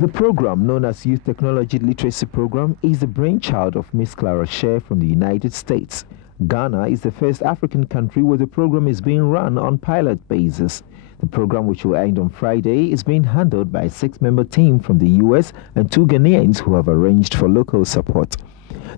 The program, known as Youth Technology Literacy Program, is the brainchild of Miss Clara Sher from the United States. Ghana is the first African country where the program is being run on pilot basis. The program, which will end on Friday, is being handled by a 6-member team from the US and 2 Ghanaians who have arranged for local support.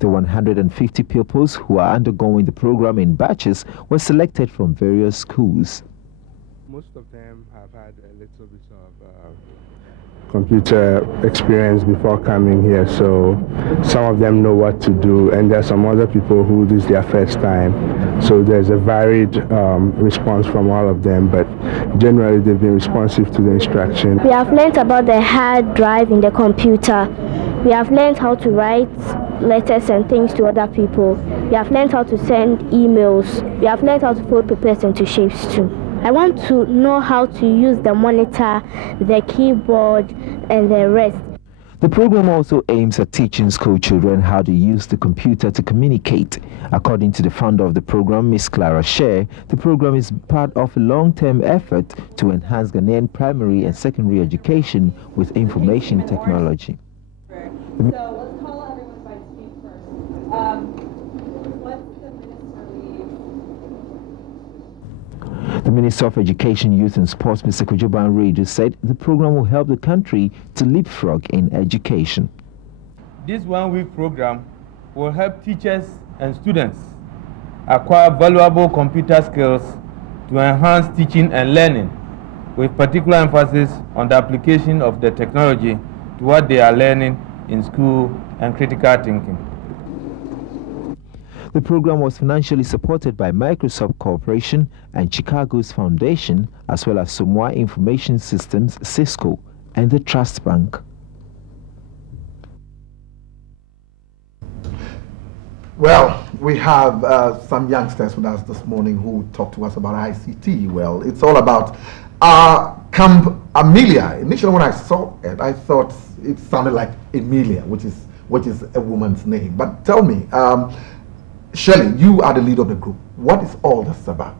The 150 pupils who are undergoing the program in batches were selected from various schools. Most of them have had a little bit of computer experience before coming here, so some of them know what to do, and there's some other people who this is their first time, so there's a varied response from all of them, but generally they've been responsive to the instruction. We have learned about the hard drive in the computer. We have learned how to write letters and things to other people. We have learned how to send emails. We have learned how to fold papers into shapes too. I want to know how to use the monitor, the keyboard, and the rest. The program also aims at teaching school children how to use the computer to communicate. According to the founder of the program, Miss Clara Sher, the program is part of a long-term effort to enhance Ghanaian primary and secondary education with information technology. So let's call everyone by speak first. What's the minister lead? The Minister of Education, Youth and Sports, Mr. Kujoban Redu, said the program will help the country to leapfrog in education. This one-week program will help teachers and students acquire valuable computer skills to enhance teaching and learning, with particular emphasis on the application of the technology to what they are learning in school and critical thinking. The program was financially supported by Microsoft Corporation and Chicago's Foundation, as well as Somoa Information Systems, Cisco, and the Trust Bank. Well, we have some youngsters with us this morning who talked to us about ICT. Well, it's all about Camp Amelia. Initially, when I saw it, I thought it sounded like Emilia, which is a woman's name. But tell me, Shelley, you are the lead of the group. What is all this about?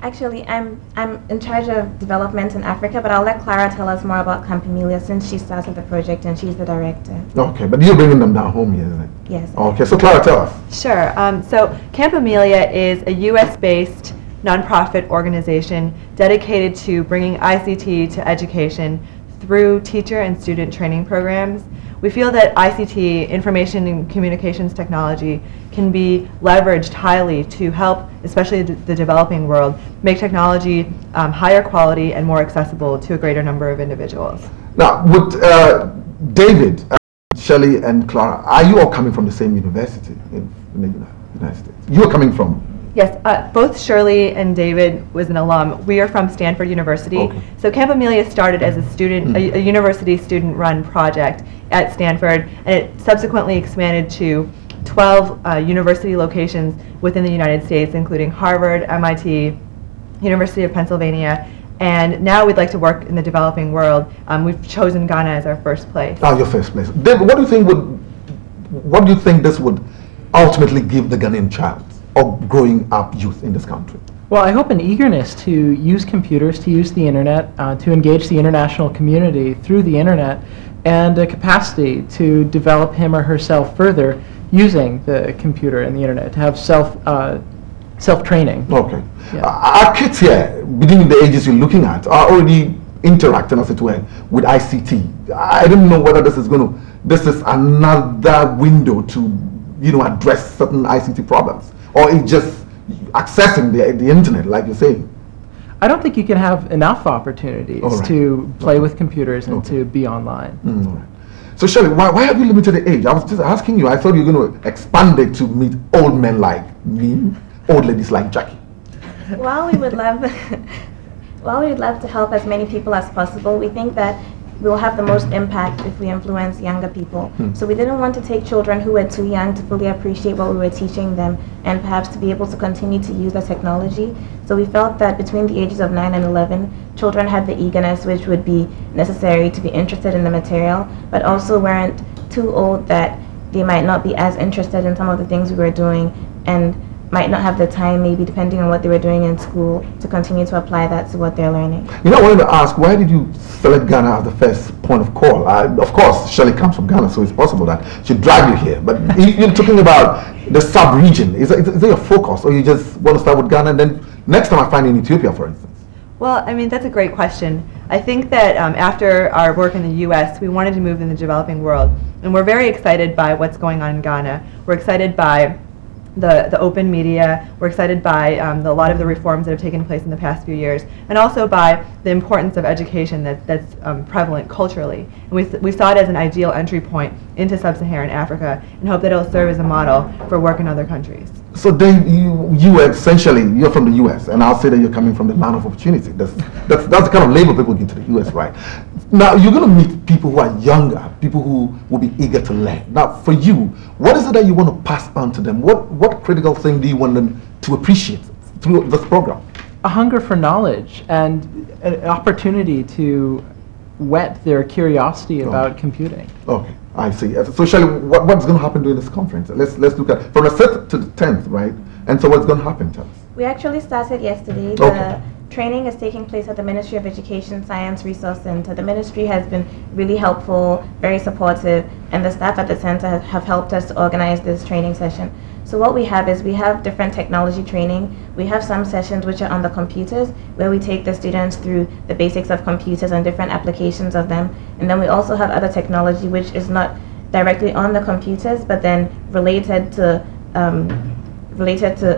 Actually, I'm in charge of development in Africa, but I'll let Clara tell us more about Camp Amelia since she started the project and she's the director. Okay, but you're bringing them down home here, isn't it? Yes. Okay, so Clara, tell us. Sure. So Camp Amelia is a US-based nonprofit organization dedicated to bringing ICT to education through teacher and student training programs. We feel that ICT, information and communications technology, can be leveraged highly to help, especially the developing world, make technology higher quality and more accessible to a greater number of individuals. Now, with David, Shelley, and Clara, are you all coming from the same university in the United States? You're coming from? Yes, both Shirley and David was an alum. We are from Stanford University. Okay. So Camp Amelia started as a student, a university student-run project at Stanford, and it subsequently expanded to 12 university locations within the United States, including Harvard, MIT, University of Pennsylvania, and now we'd like to work in the developing world. We've chosen Ghana as our first place. Oh, your first place. David, what do you think this would ultimately give the Ghanaian child or growing up youth in this country? Well, I hope an eagerness to use computers, to use the internet, to engage the international community through the internet, and a capacity to develop him or herself further using the computer and the internet, to have self-training. Okay. Yeah. Our kids here, between the ages you're looking at, are already interacting, as it were, with ICT. I don't know whether this is another window to, address certain ICT problems, or it's just accessing the internet, like you're saying. I don't think you can have enough opportunities to play with computers and to be online. Right. So Shelley, why have you limited the age? I was just asking you. I thought you were going to expand it to meet old men like me, old ladies like Jackie. While we would love to help as many people as possible, we think that we will have the most impact if we influence younger people. So we didn't want to take children who were too young to fully appreciate what we were teaching them and perhaps to be able to continue to use the technology. So we felt that between the ages of 9 and 11, children had the eagerness which would be necessary to be interested in the material, but also weren't too old that they might not be as interested in some of the things we were doing, and might not have the time, maybe depending on what they were doing in school, to continue to apply that to what they're learning. You know, I wanted to ask, why did you select Ghana as the first point of call? Of course, Shelley comes from Ghana, so it's possible that she dragged you here. But you're talking about the sub-region. Is it your focus, or you just want to start with Ghana and then next time I find you in Ethiopia, for instance? Well, I mean, that's a great question. I think that after our work in the U.S., we wanted to move in the developing world. And we're very excited by what's going on in Ghana. We're excited by the open media. We're excited by a lot of the reforms that have taken place in the past few years, and also by the importance of education that's prevalent culturally. And we saw it as an ideal entry point into sub-Saharan Africa and hope that it'll serve as a model for work in other countries. So Dave, you essentially, you're from the U.S., and I'll say that you're coming from the land of opportunity. That's the kind of label people give to the U.S., right? Now, you're going to meet people who are younger, people who will be eager to learn. Now, for you, what is it that you want to pass on to them? What critical thing do you want them to appreciate through this program? A hunger for knowledge and an opportunity to whet their curiosity about computing. Okay. I see. So, Shelley, what's going to happen during this conference? Let's look at from the 5th to the 10th, right? And so, what's going to happen? Tell us. We actually started yesterday. Okay. The training is taking place at the Ministry of Education Science Resource Center. The ministry has been really helpful, very supportive, and the staff at the center have helped us to organize this training session. So what we have is we have different technology training. We have some sessions which are on the computers, where we take the students through the basics of computers and different applications of them. And then we also have other technology which is not directly on the computers, but then related to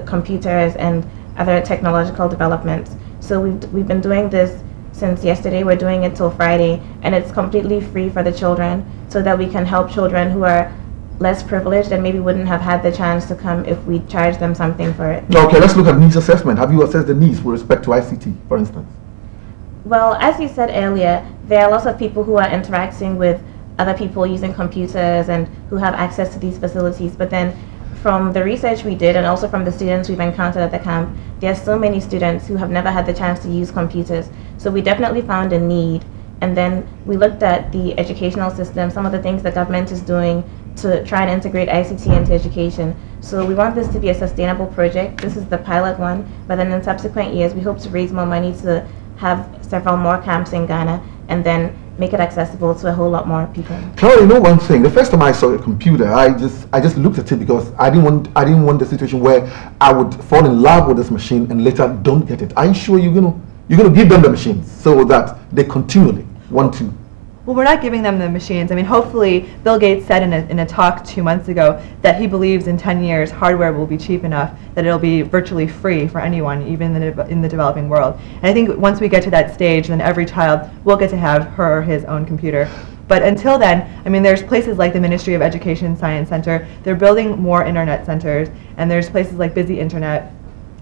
computers and other technological developments. So we've been doing this since yesterday. We're doing it till Friday, and it's completely free for the children, so that we can help children who are less privileged and maybe wouldn't have had the chance to come if we charged them something for it. Okay, let's look at needs assessment. Have you assessed the needs with respect to ICT, for instance? Well, as you said earlier, there are lots of people who are interacting with other people using computers and who have access to these facilities. But then from the research we did and also from the students we've encountered at the camp, there are so many students who have never had the chance to use computers. So we definitely found a need. And then we looked at the educational system, some of the things the government is doing to try and integrate ICT into education. So we want this to be a sustainable project. This is the pilot one, but then in subsequent years we hope to raise more money to have several more camps in Ghana and then make it accessible to a whole lot more people. Clara, you know one thing, the first time I saw a computer, I just looked at it because I didn't want the situation where I would fall in love with this machine and later don't get it. Are you sure you're gonna give them the machines so that they continually want to? Well, we're not giving them the machines. I mean, hopefully, Bill Gates said in a talk 2 months ago that he believes in 10 years hardware will be cheap enough that it'll be virtually free for anyone, even in the developing world. And I think once we get to that stage, then every child will get to have her or his own computer. But until then, I mean, there's places like the Ministry of Education Science Center. They're building more internet centers, and there's places like Busy Internet.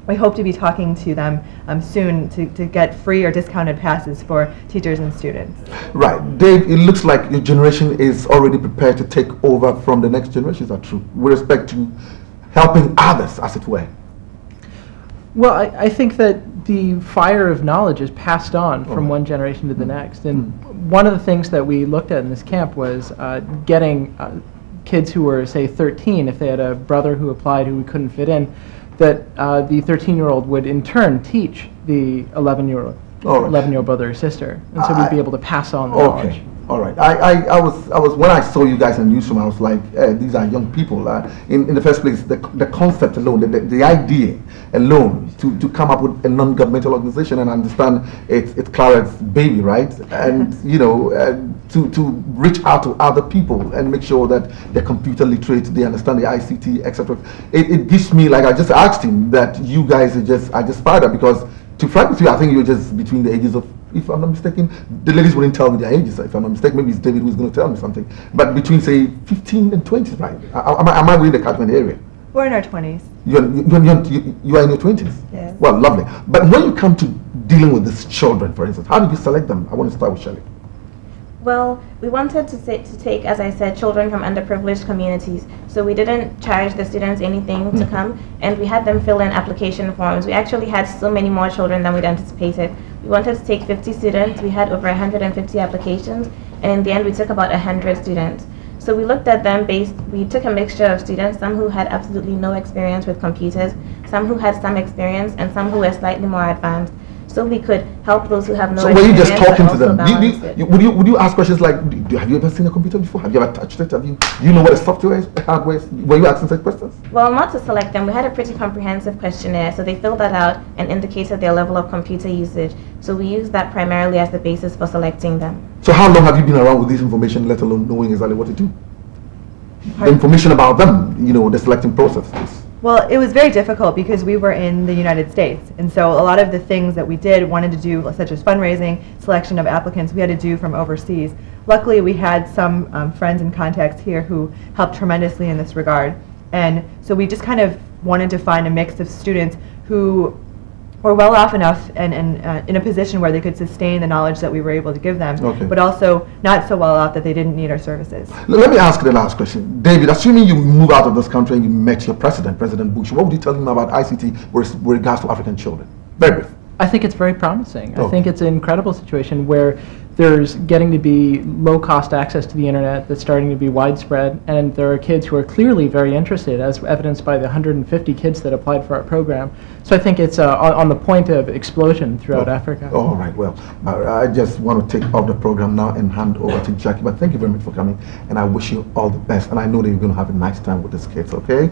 We hope to be talking to them soon to get free or discounted passes for teachers and students. Right. Dave, it looks like your generation is already prepared to take over from the next generation. Is that true? With respect to helping others, as it were. Well, I think that the fire of knowledge is passed on from one generation to the next. And one of the things that we looked at in this camp was getting kids who were, say, 13, if they had a brother who applied who we couldn't fit in, that the 13-year-old would in turn teach the 11-year-old brother or sister, and so we'd be able to pass on the knowledge. All right. I was when I saw you guys in the newsroom, I was like, these are young people. In the first place, the concept alone, the idea alone to come up with a non-governmental organization and understand it's Clara's baby, right? And to reach out to other people and make sure that they're computer literate, they understand the ICT, etc. It gives me, like I just asked him, that you guys are just fired up because, to frank with you, I think you're just between the ages of, if I'm not mistaken, the ladies wouldn't tell me their ages, if I'm not mistaken. Maybe it's David who's going to tell me something. But between, say, 15 and 20, right? Am I within the catchment area? We're in our 20s. You are in your 20s? Yes. Well, lovely. But when you come to dealing with these children, for instance, how did you select them? I want to start with Shelley. Well, we wanted to take, as I said, children from underprivileged communities. So we didn't charge the students anything to come, and we had them fill in application forms. We actually had so many more children than we'd anticipated. We wanted to take 50 students. We had over 150 applications, and in the end, we took about 100 students. So we looked at them we took a mixture of students, some who had absolutely no experience with computers, some who had some experience, and some who were slightly more advanced. So we could help those who have no So experience. were you just talking to them? balance it. Would you ask questions like, have you ever seen a computer before? Have you ever touched it? Do you know what a software is, hardware is? Were you asking such questions? Well, not to select them. We had a pretty comprehensive questionnaire, so they filled that out and indicated their level of computer usage. So we used that primarily as the basis for selecting them. So how long have you been around with this information, let alone knowing exactly what to do? The information about them, the selecting process. Well, it was very difficult because we were in the United States, and so a lot of the things that we wanted to do, such as fundraising, selection of applicants, we had to do from overseas. Luckily, we had some friends and contacts here who helped tremendously in this regard, and so we just kind of wanted to find a mix of students who were well off enough and in a position where they could sustain the knowledge that we were able to give them, but also not so well off that they didn't need our services. Let me ask you the last question. David, assuming you move out of this country and you met your president, President Bush, what would you tell him about ICT with regards to African children? Very brief. I think it's very promising. I think it's an incredible situation where there's getting to be low-cost access to the internet that's starting to be widespread, and there are kids who are clearly very interested, as evidenced by the 150 kids that applied for our program. So I think it's on the point of explosion throughout Africa. All right, well, I just want to take off the program now and hand over to Jackie, but thank you very much for coming, and I wish you all the best, and I know that you're going to have a nice time with these kids, okay?